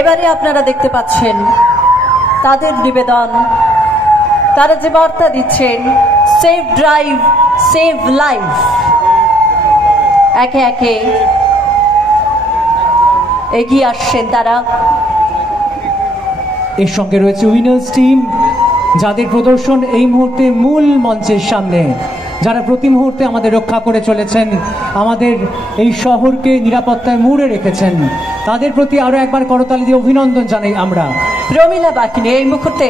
এবারে আপনারা দেখতে পাচ্ছেন তাদের নিবেদন, তারা যে বার্তা দিচ্ছেন, সেভ ড্রাইভ সেভ লাইফ। একে একে এগিয়ে আসছেন তারা। এর সঙ্গে রয়েছে উইনার্স টিম, যাদের প্রদর্শন এই মুহূর্তে মূল মঞ্চের সামনে, যারা প্রতি মুহূর্তে আমাদের রক্ষা করে চলেছেন, আমাদের এই শহরকে নিরাপত্তায় মুড়ে রেখেছেন। তাদের প্রতি আরো একবার করতালি দিয়ে অভিনন্দন জানাই আমরা। প্রমিলা বাহিনী এই মুহূর্তে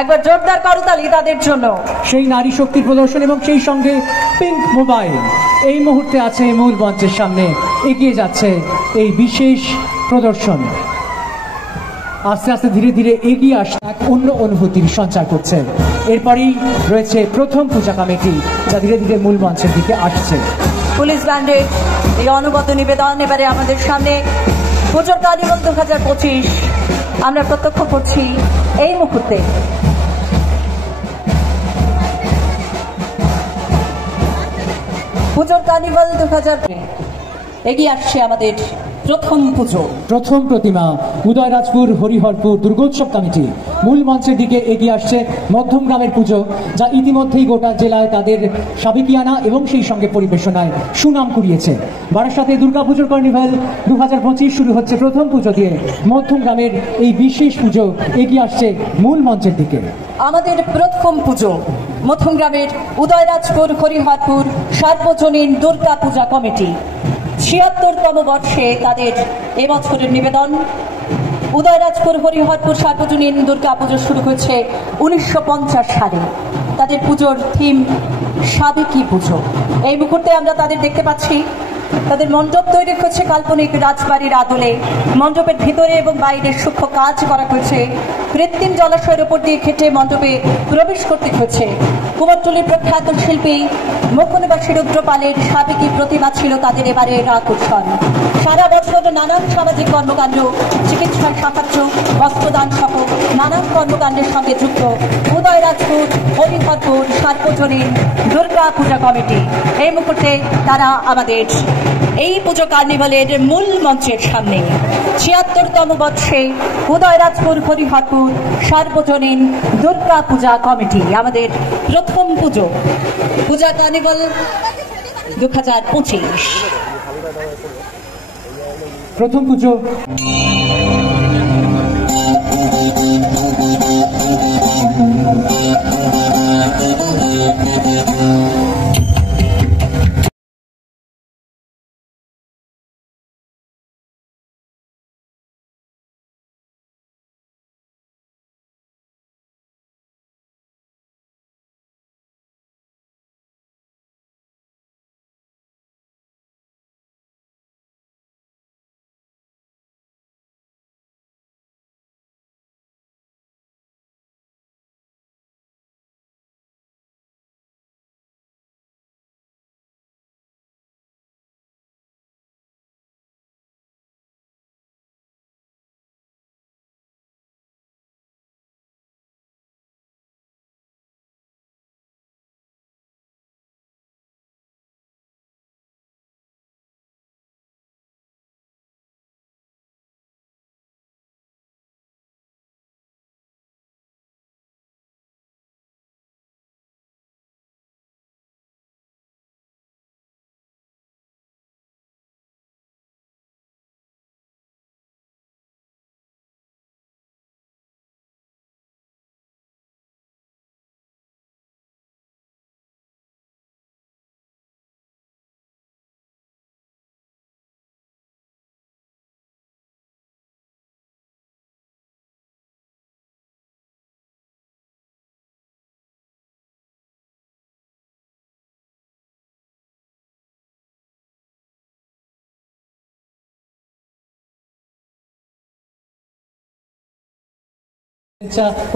একবার জোরদার করতালি তাদের জন্য। সেই নারী শক্তির প্রদর্শন এবং সেই সঙ্গে পিঙ্ক মোবাইল এই মুহূর্তে আছে মূল মঞ্চের সামনে, এগিয়ে যাচ্ছে এই বিশেষ প্রদর্শন। আস্তে আস্তে ধীরে ধীরে এগিয়ে আসা এক অন্য অনুভূতির সঞ্চার করছে। এরপরেই রয়েছে প্রথম পূজা কমিটি, যা ধীরে ধীরে মূল মঞ্চের দিকে আসছে। পুলিশ ব্যান্ডের এই অনবদ্য নিবেদন এবারে আমাদের সামনে পুজোর কার্নিভাল 2025 আমরা প্রত্যক্ষ করছি এই মুহূর্তে। পুজোর কার্নিভাল 2000 এগিয়ে আসছে আমাদের প্রথম পুজো। প্রথম প্রতিমা উদয়রাজপুর হরিহরপুর দুর্গোৎসব কমিটি মূল মঞ্চের দিকে এগিয়ে আসছে মধ্যম গ্রামের পুজো, যা ইতিমধ্যেই গোটা জেলায় তাদের সাবেকিয়ানা এবং সেই সঙ্গে পরিবেশনায় সুনাম কুড়িয়েছে। বারাসাতে দুর্গাপুজোর কার্নিভাল 2025 শুরু হচ্ছে প্রথম পুজো দিয়ে। মধ্যম গ্রামের এই বিশেষ পুজো এগিয়ে আসছে মূল মঞ্চের দিকে। আমাদের প্রথম পুজো মধ্যম গ্রামের উদয়রাজপুর হরিহরপুর সার্বজনীন দুর্গা পূজা কমিটি ৭৬তম বর্ষে তাদের এবছরের নিবেদন। উদয়রাজপুর হরিহরপুর সার্বজনীন দুর্গা পুজো শুরু হয়েছে 1950 সালে। তাদের পুজোর থিম সাবেকি পুজো। এই মুহূর্তে আমরা তাদের দেখতে পাচ্ছি, তাদের মণ্ডপ তৈরি হচ্ছে কাল্পনিক রাজবাড়ির আদলে। মণ্ডপের ভিতরে এবং বাইরে সূক্ষ্ম কাজ করা হয়েছে। কৃত্রিম জলাশয়ের উপর দিয়ে হেঁটে মণ্ডপে প্রবেশ করতে হয়েছে। কুমারটুলির প্রখ্যাত শিল্পী মুকুন্দবাসী রুদ্রপালের সাবেকি প্রতিমা ছিল তাদের এবারের আকর্ষণ। সারা বছর নানান সামাজিক কর্মকাণ্ড, চিকিৎসার সাহায্য, বস্ত্রদান সহ নানান কর্মকাণ্ডের সঙ্গে যুক্ত উদয়রাজপুর হরিহরপুর সার্বজনীন দুর্গা পূজা কমিটি। এই মুহূর্তে তারা আমাদের এই পুজো কার্নিভালের মূল মঞ্চের সামনে ৭৬তম বর্ষে উদয়রাজপুর হরিহরপুর সার্বজনীন দুর্গা পূজা কমিটি আমাদের প্রথম পুজো পূজা কার্নিভাল 2025। প্রথম পুজো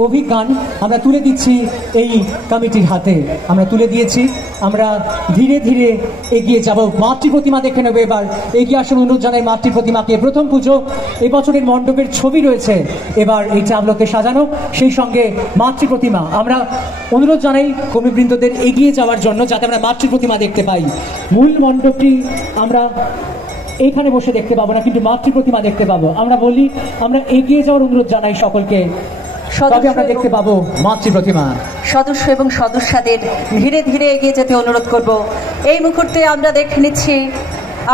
অভিজ্ঞান আমরা তুলে দিচ্ছি এই কমিটির হাতে। আমরা তুলে দিয়েছি, আমরা ধীরে ধীরে এগিয়ে যাব। মাতৃ প্রতিমা দেখে নেবে এবার। এগিয়ে আসুন, অনুরোধ জানাই মাতৃ প্রতিমাকে। প্রথম পুজো এবছরের মণ্ডপের ছবি রয়েছে এবার এই চাবলোকে সাজানো, সেই সঙ্গে মাতৃ প্রতিমা। আমরা অনুরোধ জানাই কর্মীবৃন্দদের এগিয়ে যাওয়ার জন্য, যাতে আমরা মাতৃ প্রতিমা দেখতে পাই। মূল মণ্ডপটি আমরা এইখানে বসে দেখতে পাবো না, কিন্তু মাতৃ প্রতিমা দেখতে পাবো। আমরা বলি, আমরা এগিয়ে যাওয়ার অনুরোধ জানাই সকলকে, তবে আমরা দেখতে পাবো মাতৃ প্রতিমা। সদস্য এবং সদস্যদের ধীরে ধীরে এগিয়ে যেতে অনুরোধ করব। এই মুহূর্তে আমরা দেখে নিচ্ছি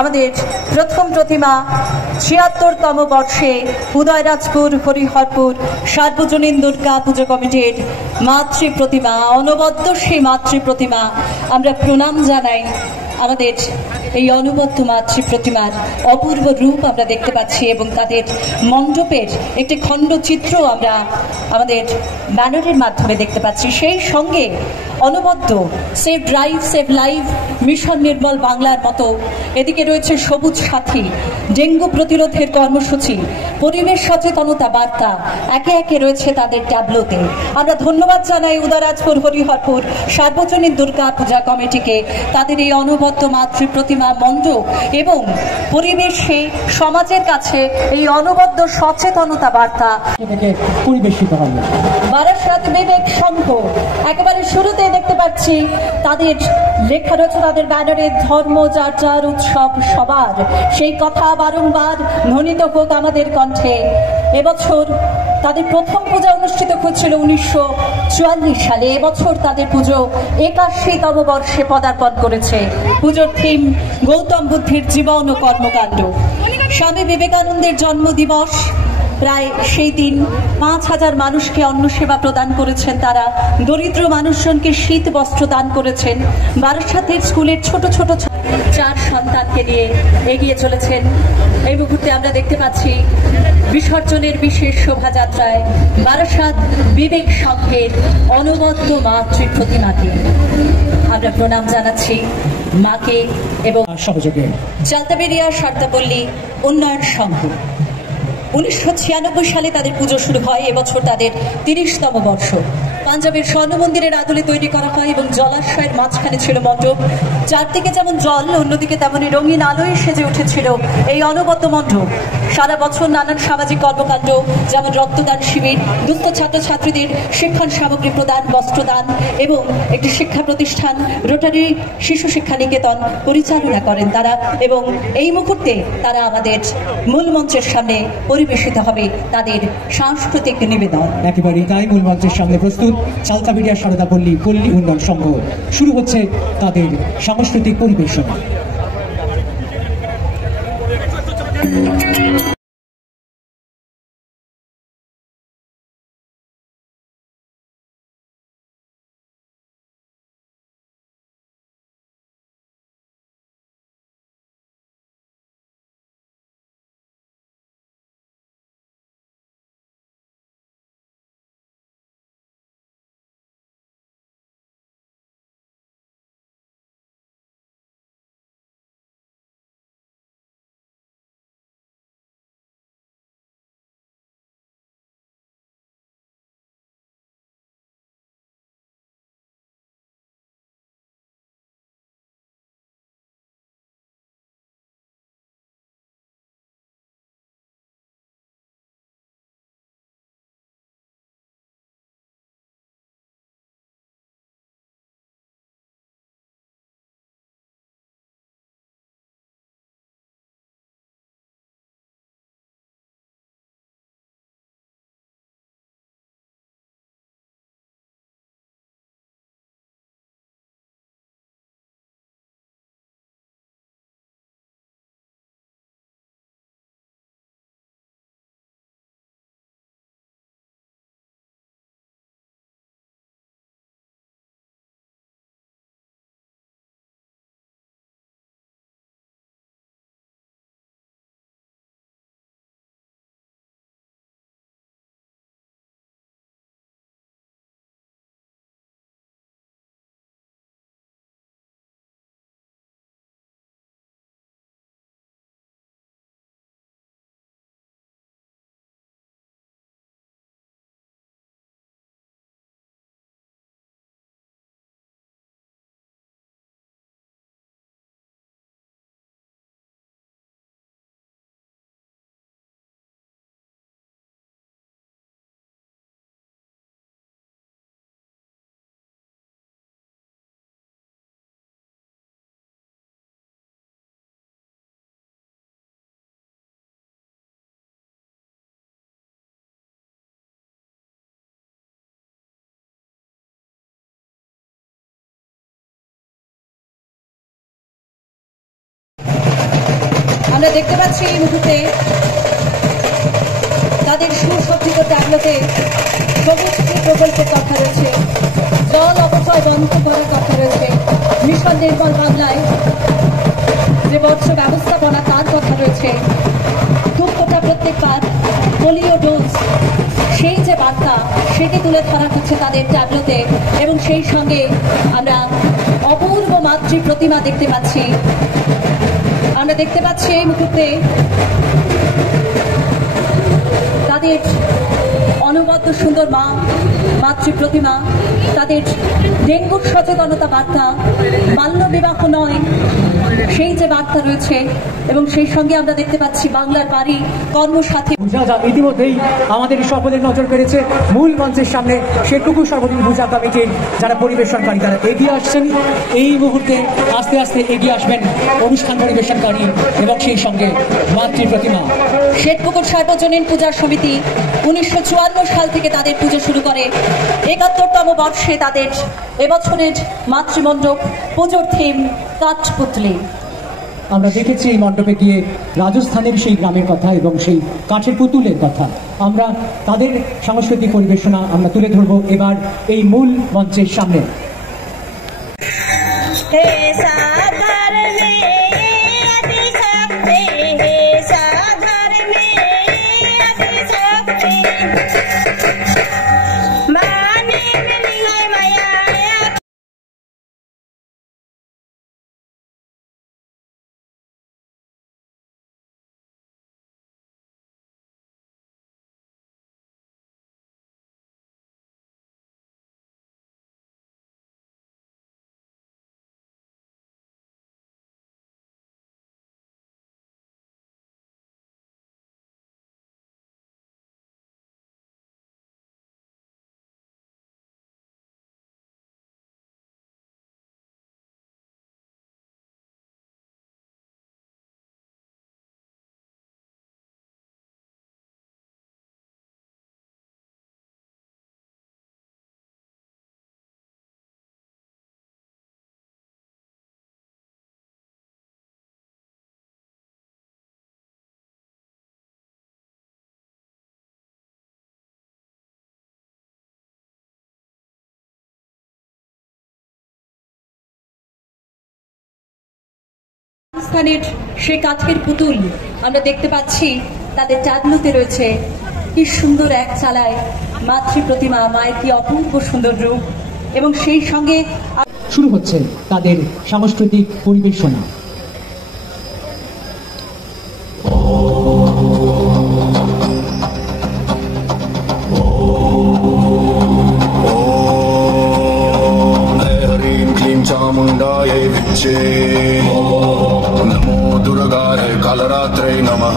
আমাদের প্রথম প্রতিমা ৭৬তম বর্ষে উদয়রাজপুর হরিহরপুর সার্বজনীন দুর্গা পুজো কমিটির মাতৃ প্রতিমা, অনবদ্য সেই মাতৃ প্রতিমা। আমরা প্রণাম জানাই। আমাদের এই অনবদ্য মাতৃ প্রতিমার অপূর্ব রূপ আমরা দেখতে পাচ্ছি এবং তাদের মণ্ডপের একটি খণ্ডচিত্র আমরা আমাদের ব্যানারের মাধ্যমে দেখতে পাচ্ছি। সেই সঙ্গে অনবদ্য save drive save life mission Nirmal বাংলার মতো এদিকে রয়েছে সবুজ সাথী, ডেঙ্গু প্রতিরোধের কর্মসূচি, পরিবেশ সচেতনতা বার্তা একে একে রয়েছে তাদের ট্যাবলোতে। আমরা ধন্যবাদ জানাই উদয়রাজপুর হরিহরপুর সার্বজনীন দুর্গা পূজা কমিটিকে তাদের এই অনবদ্য মাতৃ প্রতিমা মণ্ডপ এবং পরিবেশে সমাজের কাছে এই অনবদ্য সচেতনতা বার্তা পরিবেশিত হবে। বারাসাত বিবেক সংঘ একেবারে শুরুতে দেখতে পাচ্ছি তাদের লেখা রয়েছে তাদের ব্যানারে, ধর্ম যার যার উৎসব সবার, সেই কথা বারংবার ধ্বনিত হোক আমাদের কণ্ঠে। এবছর তাদের প্রথম পূজা অনুষ্ঠিত হয়েছিল 1944 সালে। এবছর তাদের পুজো 81তম বর্ষে পদার্পণ করেছে। পুজোর থিম গৌতম বুদ্ধের জীবন ও কর্মকাণ্ড। স্বামী বিবেকানন্দের জন্মদিবস, প্রায় সেই দিন ৫,০০০ মানুষকে অন্ন সেবা প্রদান করেছেন তারা, দরিদ্র মানুষজনকে শীত বস্ত্র দান করেছেন। বারাসাতের স্কুলের ছোট ছোট 4 সন্তানকে নিয়ে এগিয়ে চলেছেন। এই মুহূর্তে আমরা দেখতে পাচ্ছি বিসর্জনের বিশেষ শোভাযাত্রায় বারাসাত বিবেক সংঘের অনবদ্য মাতৃ প্রতিমাকে আমরা প্রণাম জানাচ্ছি মাকে এবং সহযোগে চালতাবেরিয়া সারদাপল্লী উন্নয়ন সংঘ। 1996 সালে তাদের পুজো শুরু হয়। এবছর তাদের 30তম বর্ষ। পাঞ্জাবের স্বর্ণ মন্দিরের আদলে তৈরি করা হয় এবং জলাশয়ের মাঝখানে ছিল মণ্ডপ। চারদিকে যেমন জল, অন্যদিকে তেমনই রঙিন আলোয় সেজে উঠেছিল এই অনবদ্য মণ্ডপ। সারা বছর নানান সামাজিক কর্মকাণ্ড যেমন রক্তদান শিবির, দুস্থ ছাত্রছাত্রীদের শিক্ষণ সামগ্রী প্রদান, বস্ত্রদান এবং একটি শিক্ষা প্রতিষ্ঠান রোটারি শিশু শিক্ষা নিকেতন পরিচালনা করেন তারা। এবং এই মুহূর্তে তারা আমাদের মূল মঞ্চের সামনে পরিবেশিত হবে তাদের সাংস্কৃতিক নিবেদন। একেবারেই তাই, মূল মঞ্চের সামনে প্রস্তুত চালতাবেরিয়া সারদাপল্লী পল্লী উন্নয়ন সংঘ। শুরু হচ্ছে তাদের সাংস্কৃতিক পরিবেশনা। দেখতে পাচ্ছি এই মুহূর্তে তাদের সুসজ্জিত ট্যাবলেটে সবুজ প্রকল্পের কথা রয়েছে, জল অপচয় বন্ধ করার কথা রয়েছে, মিশন নির্মল বাংলায় যে বর্জ্য ব্যবস্থাপনা তার কথা রয়েছে, ধূপকোটা প্রত্যেকবার পোলিও ডোজ সেই যে বার্তা সেটি তুলে ধরা হচ্ছে তাদের ট্যাবলেটে। এবং সেই সঙ্গে আমরা অপূর্ব মাতৃ প্রতিমা দেখতে পাচ্ছি। আমরা দেখতে পাচ্ছি এই মুহূর্তে তাদের অনবদ্য সুন্দর মা মাতৃ প্রতিমা, তাদের ডেঙ্গুর সচেতনতা বার্তা, বাল্য বিবাহ নয় সেই যে বার্তা রয়েছে। এবং সেই সঙ্গে আমরা দেখতে পাচ্ছি বাংলার বাড়ি কর্মসাথী যা ইতিমধ্যেই আমাদের সকলের নজর পেরেছে মূল মঞ্চের সামনে সেটুকু সর্বদিন পূজা কমিটির যারা পরিবেশনকারী তারা এগিয়ে আসছেন। এই মুহূর্তে আস্তে আস্তে এগিয়ে আসবেন অনুষ্ঠান পরিবেশনকারী এবং সেই সঙ্গে মাতৃ প্রতিমা। শেঠপুকুর সার্বজনীন পূজা সমিতি 1954 সাল থেকে তাদের পুজো শুরু করে। 71তম বর্ষে তাদের এবছরের মাতৃমণ্ডপ পুজোর থিম কাঠপুতলি। আমরা দেখেছি এই মণ্ডপে গিয়ে রাজস্থানের সেই গ্রামের কথা এবং সেই কাঠের পুতুলের কথা। আমরা তাদের সাংস্কৃতিক পরিবেশনা আমরা তুলে ধরবো এবার এই মূল মঞ্চের সামনে। রাজস্থানের সে কাঠের পুতুল আমরা দেখতে পাচ্ছি তাদের ট্যাবলোতে রয়েছে। কি সুন্দর এক চালায় মাতৃ প্রতিমা, মায়ের কি অপূর্ব সুন্দর রূপ। এবং সেই সঙ্গে শুরু হচ্ছে তাদের সাংস্কৃতিক পরিবেশনা। चामुण्डायै विच्चे नमो दुर्गायै कालरात्रै नमः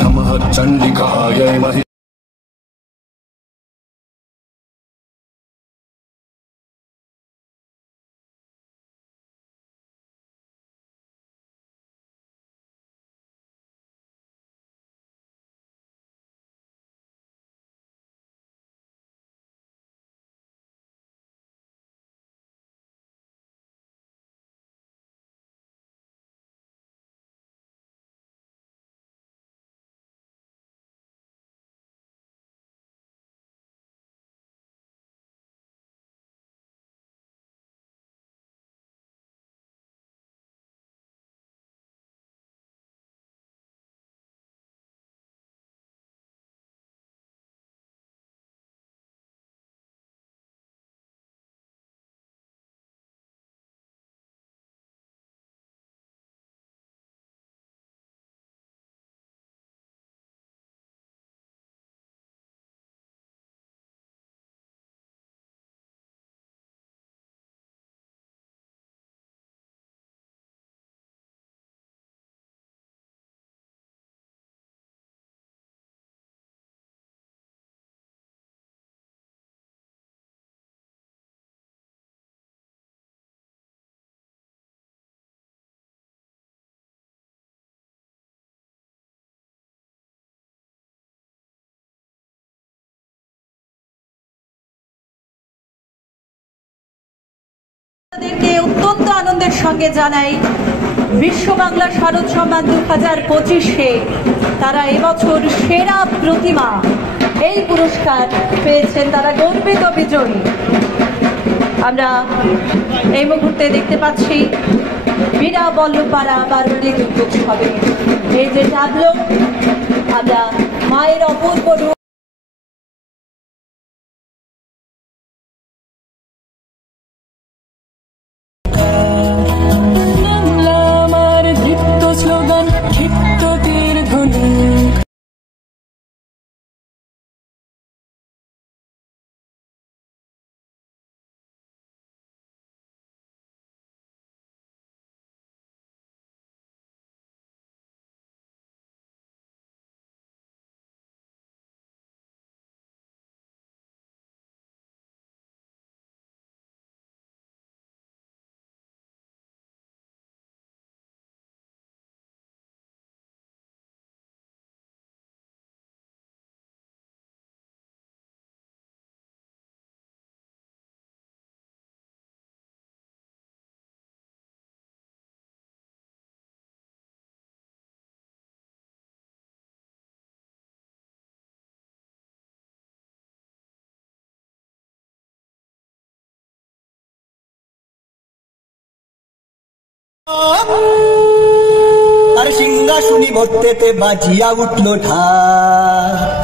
नमः चण्डिकायै महि তাদেরকে অত্যন্ত আনন্দের সঙ্গে জানাই বিশ্ব বাংলা শারদ সম্মান 2025-এ তারা এবছর সেরা প্রতিমা এই পুরস্কার পেয়েছেন, তারা গর্বিত বিজয়ী। আমরা এই মুহূর্তে দেখতে পাচ্ছি বীরা বল্লভপাড়া বারবাড়ি দুর্গোৎসবে এই যে ট্যাবলো, আমরা মায়ের অপূর্ব রূপ আর সিংহাসনী ভর্তেতে বাজিয়া উঠল ঢাক।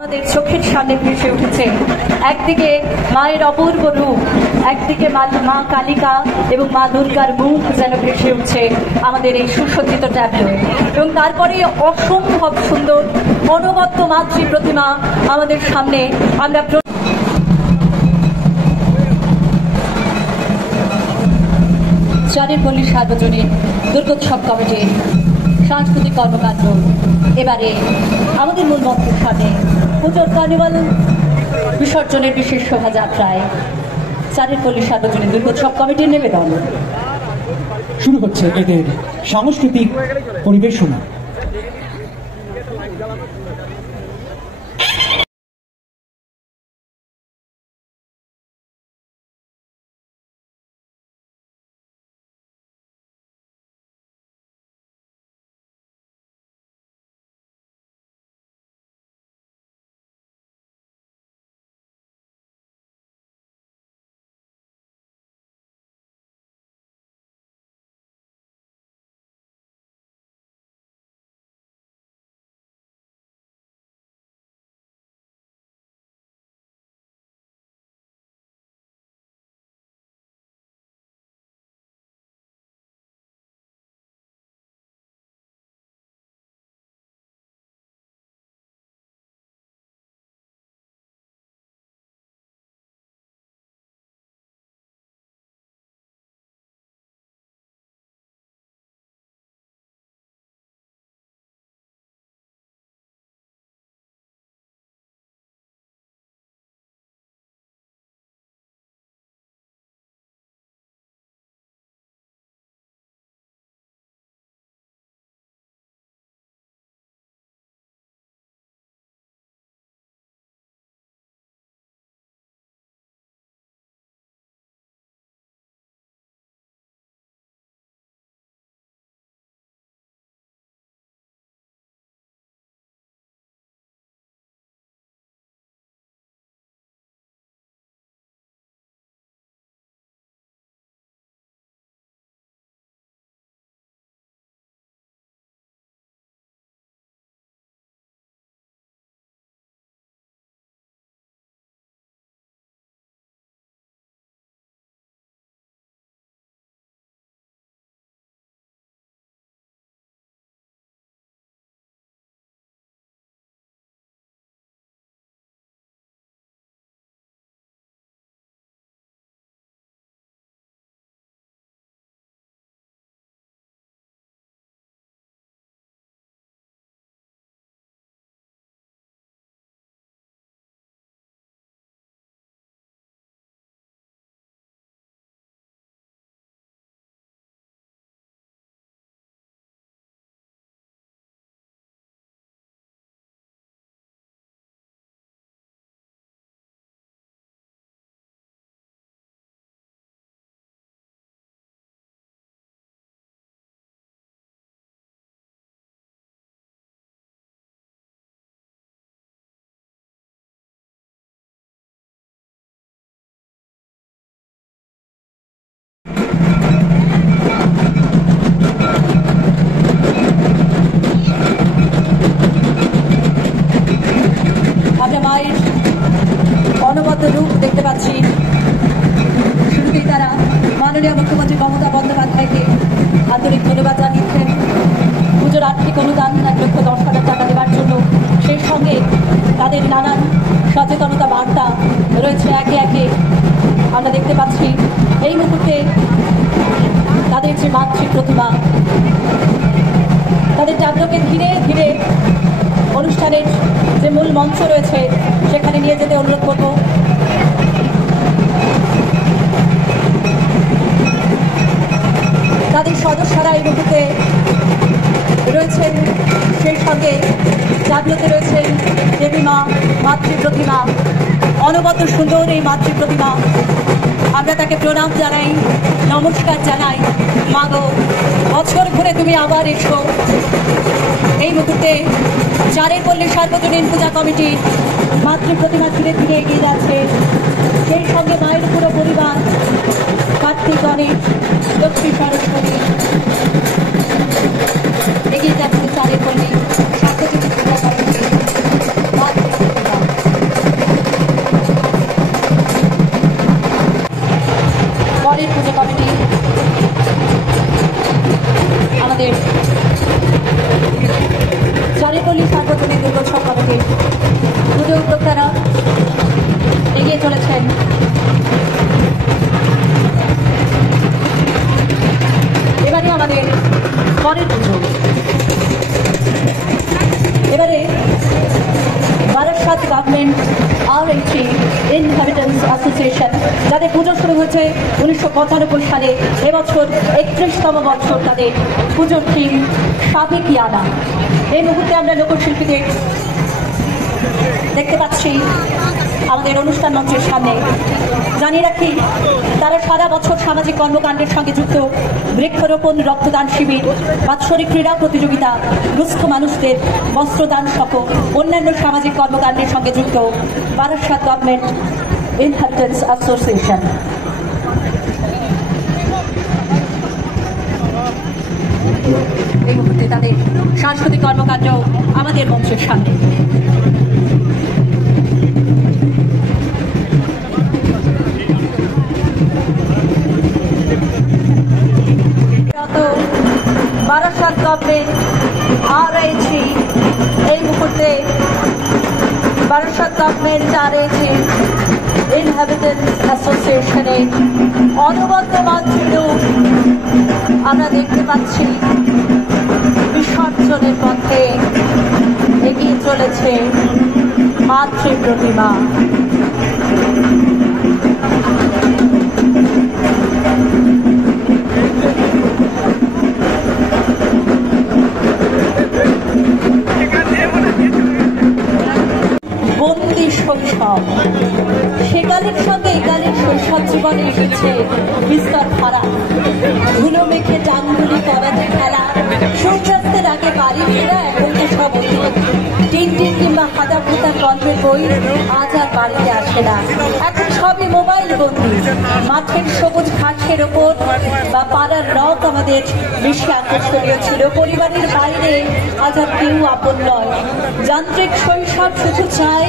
আমাদের চোখের সামনে ভেসে উঠেছে একদিকে মায়ের অপূর্ব রূপ, একদিকে মা কালিকা এবং মা দুর্গার মুখ যেন ভেসে উঠছে আমাদের এই সুসজ্জিত ট্যাবলো, এবং তারপরে অসম্ভব সুন্দর অনবদ্য মাতৃ প্রতিমা আমাদের সামনে। আমরা চারেরপল্লী সার্বজনীন দুর্গোৎসব কমিটির সাংস্কৃতিক কর্মকাণ্ড এবারে আমাদের মূল মঞ্চের সামনে পুজোর কার্নিভাল বিসর্জনের বিশেষ শোভাযাত্রায় চারেরপল্লী সার্বজনীন দুর্গোৎসব কমিটির নিবেদন। শুরু হচ্ছে এদের সাংস্কৃতিক পরিবেশনা। পাচ্ছি শুরুতেই তারা মাননীয় মুখ্যমন্ত্রী মমতা বন্দ্যোপাধ্যায়কে আন্তরিক ধন্যবাদ জানিয়েছেন পুজোর আর্থিক অনুদান 1,10,000 টাকা দেওয়ার জন্য। সেই সঙ্গে তাদের নানান সচেতনতা বার্তা রয়েছে একে একে আমরা দেখতে পাচ্ছি। এই মুহূর্তে তাদের যে মাতৃ প্রতিমা, তাদের ট্যাবলোকে ধীরে ধীরে অনুষ্ঠানের যে মূল মঞ্চ রয়েছে সেখানে নিয়ে যেতে অনুরোধ করব। তাদের সদস্যরা এই মুহূর্তে রয়েছেন, সেই সঙ্গে ট্যাবলোতে রয়েছেন দেবী মা, মাতৃ প্রতিমা, অনবদ্য সুন্দর এই মাতৃ প্রতিমা। আমরা তাকে প্রণাম জানাই, নমস্কার জানাই। মা গো, বছর ঘুরে তুমি আবার এসো। এই মুহূর্তে চারের পল্লী সার্বজনীন পূজা কমিটির মাতৃ প্রতিমা ধীরে ধীরে এগিয়ে যাচ্ছে। সেই সঙ্গে মায়ের পুরো পরিবার, কার্তিক, গণেশ, লক্ষ্মী, সরস্বতী এগিয়ে যাচ্ছে চারের পল্লী সার্বজনীন পূজা কমিটির মাতৃ প্রতিমা। পরের পুজো কমিটি আমাদের চারেপল্লী সার্বজনীন দুর্গোৎসব কমিটির পুজো উদ্যোক্তারা এগিয়ে চলেছেন। এবারে আমাদের পরের পুজো, এবারে Barasat government RHE inheritance association, যাদের পুজো শুরু হয়েছে 1995 সালে। এবছর 31তম বছর তাদের পুজোর থিম সাবেকিয়ানা। এই মুহূর্তে আমরা লোকশিল্পীদের দেখতে পাচ্ছি আমাদের অনুষ্ঠান মঞ্চের সামনে। জানিয়ে রাখি, তারা সারা বছর সামাজিক কর্মকাণ্ডের সঙ্গে যুক্ত। বৃক্ষরোপণ, রক্তদান শিবির, বাৎসরিক ক্রীড়া প্রতিযোগিতা, দুস্থ মানুষদের বস্ত্রদান সহ অন্যান্য সামাজিক কর্মকাণ্ডের সঙ্গে যুক্ত বারাসাত গভর্নমেন্ট ইনহেরিটেন্স অ্যাসোসিয়েশন। এই মুহূর্তে তাদের সাংস্কৃতিক কর্মকাণ্ড আমাদের মঞ্চের সামনে। বারাসাত গভর্নমেন্ট RHE এই মুহূর্তে বারাসাত গভর্নমেন্ট RHE ইনহেরিটেন্স অ্যাসোসিয়েশনের অনবদ্য মাতৃ আমরা দেখতে পাচ্ছি। বিসর্জনের পথে এগিয়ে চলেছে মাতৃ প্রতিমা। বন্দি শৈশব, সেকালের সঙ্গে একালের শৈশব জীবনে এসেছে বিস্তর ফারাক। ধুলো মেখে টানগুলি করাতে খেলা, সূর্যাস্তের আগে বাড়ি ফেরা এখন তো সব অতীত। টিনটিন কিংবা হাদা ফুটা গল্পের বই আজ আর বাড়িতে আসে না, এখন সবই মোবাইল বন্দি। মাঠের সবুজ ঘাসের ওপর বা পাড়ার রক আমাদের বেশি আকর্ষণীয় ছিল। পরিবারের বাইরে আজ আর কেউ আপন নয়। যান্ত্রিক শৈশব শুধু চাই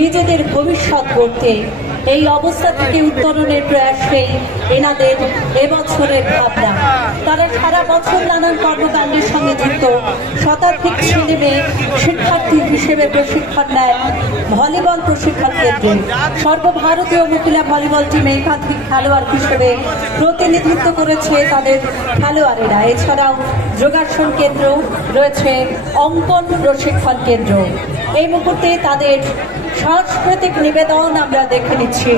নিজেদের ভবিষ্যৎ গড়তে। এই অবস্থা থেকে উত্তরণের প্রয়াসে এনাদের এবছরের ভাবনা। তারা সারা বছর নানান কর্মকাণ্ডের সঙ্গে যুক্ত। শতাধিক ছেলে মেয়ে শিক্ষার্থী হিসেবে প্রশিক্ষণ নেয় ভলিবল প্রশিক্ষণ কেন্দ্রে। সর্বভারতীয় মহিলা ভলিবল টিমে একাধিক খেলোয়াড় হিসেবে প্রতিনিধিত্ব করেছে তাদের খেলোয়াড়েরা। এছাড়াও যোগাসন কেন্দ্র রয়েছে, অঙ্কন প্রশিক্ষণ কেন্দ্র। এই মুহূর্তে তাদের সাংস্কৃতিক নিবেদন আমরা দেখে নিচ্ছি।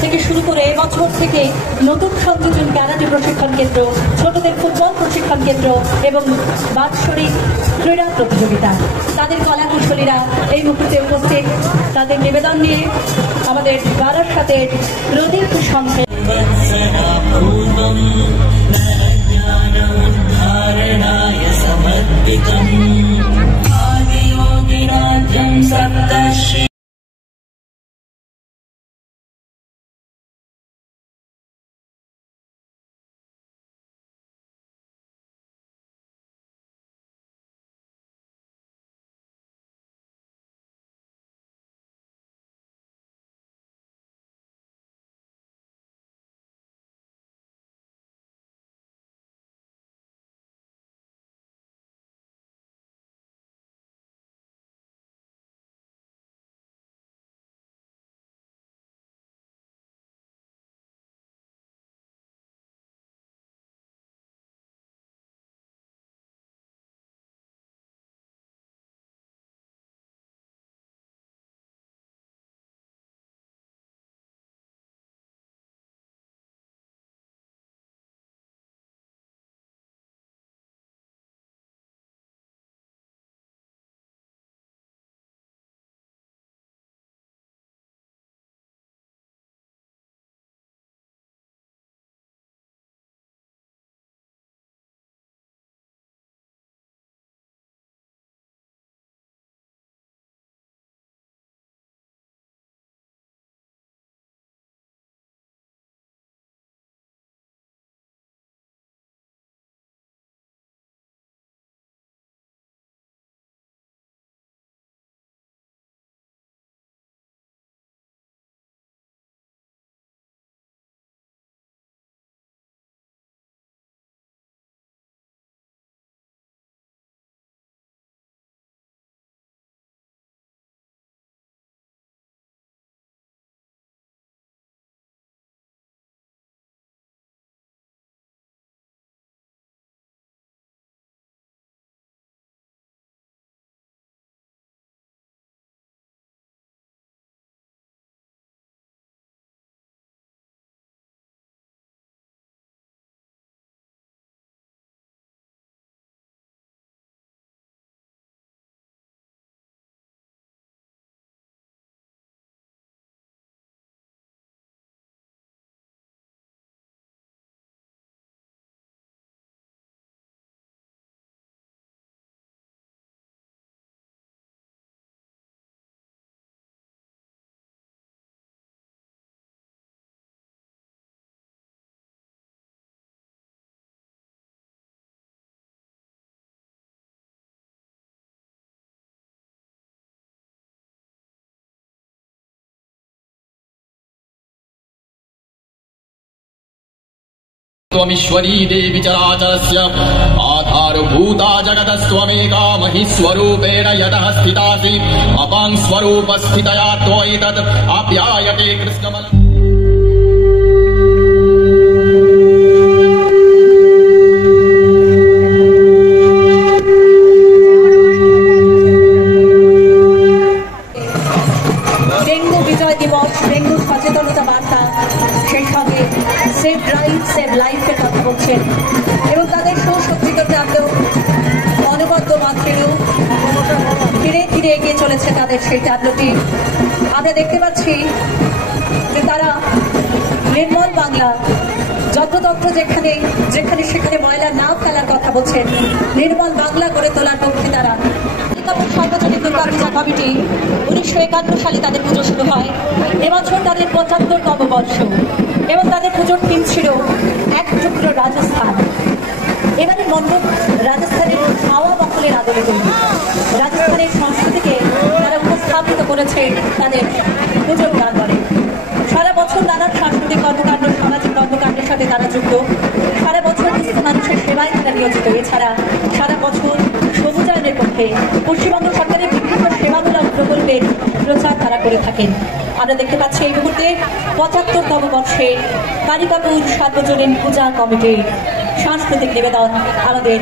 থেকে শুরু করে এবছর থেকে নতুন সংযোজন ক্যারাটে প্রশিক্ষণ কেন্দ্র, ছোটদের ফুটবল প্রশিক্ষণ কেন্দ্র এবং বাৎসরিক ক্রীড়া প্রতিযোগিতা। তাদের কলাকুশলীরা এই মুহূর্তে উপস্থিত, তাদের নিবেদন নিয়ে আমাদের বারাসাতের প্রদীপ সংঘে त्वमीश्वरी देवी चराचरस्य आधारभूता जगतस्त्वमेका महिस्वरूपेण यतः स्थितासि अपां स्वरूपस्थितया त्वयितद् आप्यायते कृष्णमल। ডেঙ্গু বিজয় দিবস, ডেঙ্গু সচেতনতা বার্তা, সেই সঙ্গে সেভ ড্রাইভ সেভ লাইফের কথা বলছেন এবং তাদের সুসজ্জিত ট্যাবলো অনবদ্য মাত্রেও ধীরে ধীরে এগিয়ে চলেছে তাদের সেই ট্যাবলোটি। আমরা দেখতে পাচ্ছি যে তারা নির্মল বাংলা, যত্রতত্র যেখানে যেখানে সেখানে ময়লা না ফেলার কথা বলছেন, নির্মল বাংলা গড়ে তোলার পক্ষে তারা। সর্বজনীন দুর্গাপূজা কমিটি 1951 সালে তাদের পুজো শুরু হয়। এবছর তাদের 75তম বর্ষ এবং তাদের পুজোর থিম ছিল এক টুকরো রাজস্থান। এবারে মণ্ডপ রাজস্থানের হাওয়া বকলের আদলে তৈরি। রাজস্থানের সংস্কৃতিকে তারা উপস্থাপিত করেছে তাদের পুজোর প্রাঙ্গণে। সারা বছর নানান সাংস্কৃতিক কর্মকাণ্ড, সামাজিক কর্মকাণ্ডের সাথে তারা যুক্ত। সারা বছর কিছু মানুষের সেবায় তারা নিয়োজিত। এছাড়া সারা বছর সবুজায়নের পক্ষে পশ্চিমবঙ্গ সরকারের বিভিন্ন সেবামূলক প্রকল্পের প্রচার তারা করে থাকেন। আমরা দেখতে পাচ্ছি এই মুহূর্তে 75তম বর্ষে কালিকাপুর সার্বজনীন পূজা কমিটির সাংস্কৃতিক নিবেদন আমাদের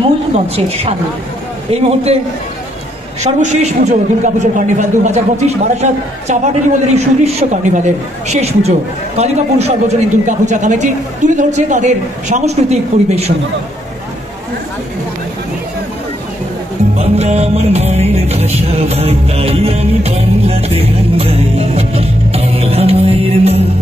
মূল মঞ্চের সামনে। এই মুহূর্তে সর্বশেষ পুজো দুর্গাপুজোর কার্নিভাল 2025 বারাসাত চাপাটারি মোড়ের এই সুদৃশ্য কার্নিভালের শেষ পুজো কালিকাপুর সর্বজনীন দুর্গাপূজা কমিটি তুলে ধরছে তাদের সাংস্কৃতিক পরিবেশন। বাংলা আমার মায়ের ভাষা ভাই, তাই আমি বাংলাতে গান গাই। বাংলা মায়ের মুখ